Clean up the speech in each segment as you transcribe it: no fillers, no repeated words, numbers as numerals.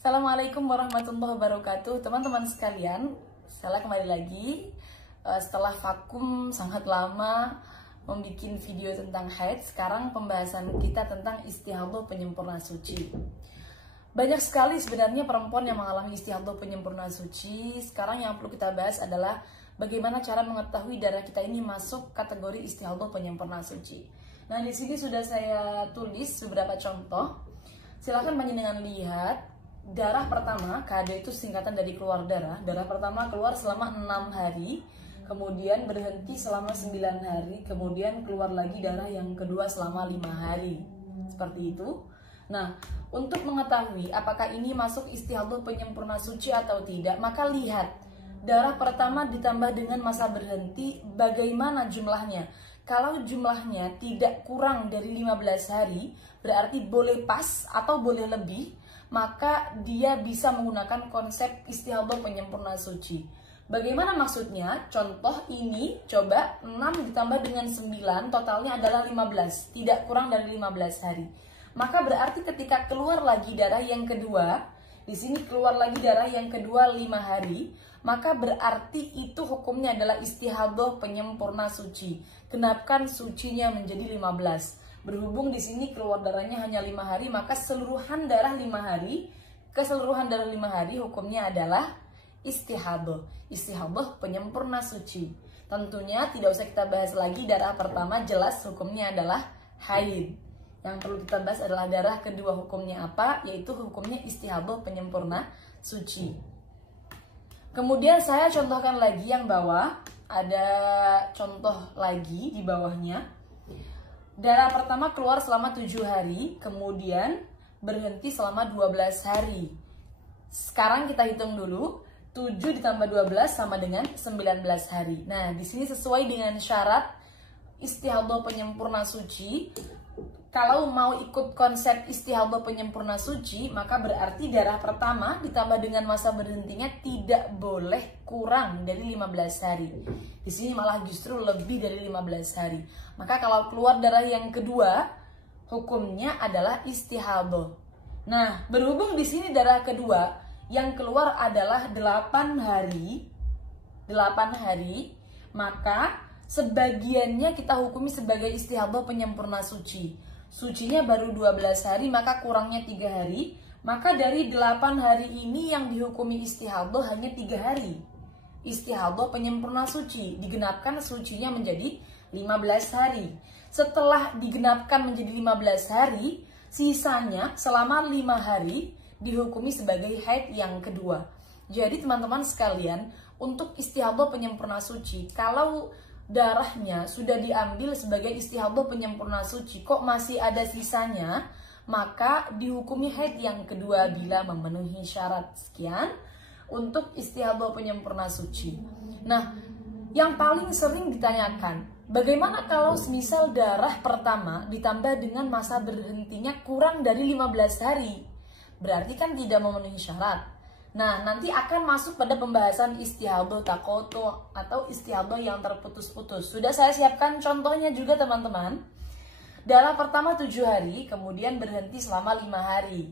Assalamualaikum warahmatullahi wabarakatuh. Teman-teman sekalian, saya kembali lagi setelah vakum sangat lama membuat video tentang haid. Sekarang pembahasan kita tentang istihadah penyempurna suci. Banyak sekali sebenarnya perempuan yang mengalami istihadah penyempurna suci. Sekarang yang perlu kita bahas adalah bagaimana cara mengetahui darah kita ini masuk kategori istihadah penyempurna suci. Nah, di sini sudah saya tulis beberapa contoh. Silakan panjenengan lihat. Darah pertama, KD itu singkatan dari keluar darah. Darah pertama keluar selama 6 hari, kemudian berhenti selama 9 hari, kemudian keluar lagi darah yang kedua selama 5 hari. Seperti itu. Nah, untuk mengetahui apakah ini masuk istihadah penyempurna suci atau tidak, maka lihat darah pertama ditambah dengan masa berhenti bagaimana jumlahnya. Kalau jumlahnya tidak kurang dari 15 hari, berarti boleh pas atau boleh lebih, maka dia bisa menggunakan konsep istihadah penyempurna suci. Bagaimana maksudnya? Contoh ini, coba 6 ditambah dengan 9, totalnya adalah 15, tidak kurang dari 15 hari. Maka berarti ketika keluar lagi darah yang kedua, di sini keluar lagi darah yang kedua 5 hari, maka berarti itu hukumnya adalah istihadah penyempurna suci. Genapkan sucinya menjadi 15. Berhubung di sini keluar darahnya hanya 5 hari, maka keseluruhan darah 5 hari hukumnya adalah istihadah. Istihadah penyempurna suci. Tentunya tidak usah kita bahas lagi, darah pertama jelas hukumnya adalah haid. Yang perlu kita bahas adalah darah kedua hukumnya apa, yaitu hukumnya istihadah penyempurna suci. Kemudian saya contohkan lagi yang bawah, ada contoh lagi di bawahnya. Darah pertama keluar selama 7 hari, kemudian berhenti selama 12 hari. Sekarang kita hitung dulu, 7 ditambah 12 sama dengan 19 hari. Nah, di sini sesuai dengan syarat istihadah penyempurna suci. Kalau mau ikut konsep istihadah penyempurna suci, maka berarti darah pertama ditambah dengan masa berhentinya tidak boleh kurang dari 15 hari. Di sini malah justru lebih dari 15 hari. Maka kalau keluar darah yang kedua, hukumnya adalah istihadah. Nah, berhubung di sini darah kedua yang keluar adalah 8 hari, maka sebagiannya kita hukumi sebagai istihadah penyempurna suci. Sucinya baru 12 hari, maka kurangnya 3 hari. Maka dari 8 hari ini yang dihukumi istihadah hanya 3 hari. Istihadah penyempurna suci, digenapkan sucinya menjadi 15 hari. Setelah digenapkan menjadi 15 hari, sisanya selama 5 hari dihukumi sebagai haid yang kedua. Jadi teman-teman sekalian, untuk istihadah penyempurna suci, kalau darahnya sudah diambil sebagai istihadah penyempurna suci, kok masih ada sisanya, maka dihukumi haid yang kedua bila memenuhi syarat. Sekian untuk istihadah penyempurna suci. Nah, yang paling sering ditanyakan, bagaimana kalau semisal darah pertama ditambah dengan masa berhentinya kurang dari 15 hari? Berarti kan tidak memenuhi syarat. Nah, nanti akan masuk pada pembahasan istihadah takoto atau istihadah yang terputus-putus. Sudah saya siapkan contohnya juga teman-teman. Darah pertama 7 hari, kemudian berhenti selama 5 hari.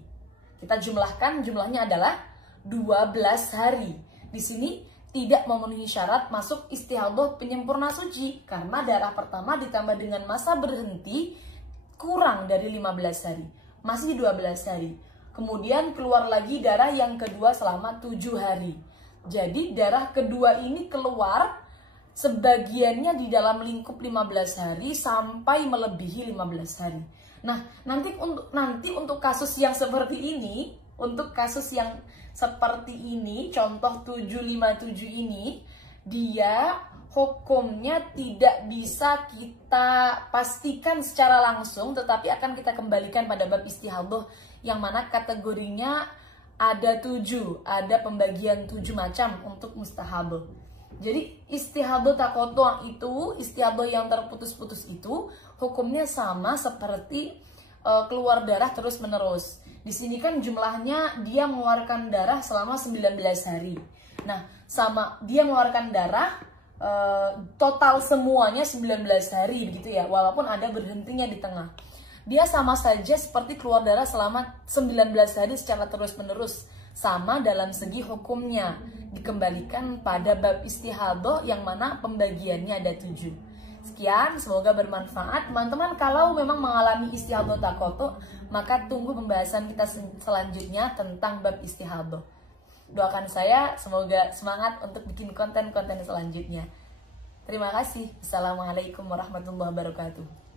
Kita jumlahkan, jumlahnya adalah 12 hari. Di sini tidak memenuhi syarat masuk istihadah penyempurna suci, karena darah pertama ditambah dengan masa berhenti kurang dari 15 hari. Masih 12 hari. Kemudian keluar lagi darah yang kedua selama 7 hari. Jadi darah kedua ini keluar sebagiannya di dalam lingkup 15 hari sampai melebihi 15 hari. Nah, nanti untuk kasus yang seperti ini, contoh 757 ini, dia hukumnya tidak bisa kita pastikan secara langsung, tetapi akan kita kembalikan pada bab istihadah yang mana kategorinya ada 7, ada pembagian 7 macam untuk mustahadah. Jadi istihadah takoto itu, istihadah yang terputus-putus itu, hukumnya sama seperti keluar darah terus menerus. Di sini kan jumlahnya dia mengeluarkan darah selama 19 hari. Nah, sama dia mengeluarkan darah total semuanya 19 hari begitu ya, walaupun ada berhentinya di tengah. Dia sama saja seperti keluar darah selama 19 hari secara terus-menerus. sama dalam segi hukumnya, dikembalikan pada bab istihadah yang mana pembagiannya ada 7. Sekian, semoga bermanfaat. Teman-teman kalau memang mengalami istihadah takoto, maka tunggu pembahasan kita selanjutnya tentang bab istihadah. Doakan saya, semoga semangat untuk bikin konten-konten selanjutnya. Terima kasih. Assalamualaikum warahmatullahi wabarakatuh.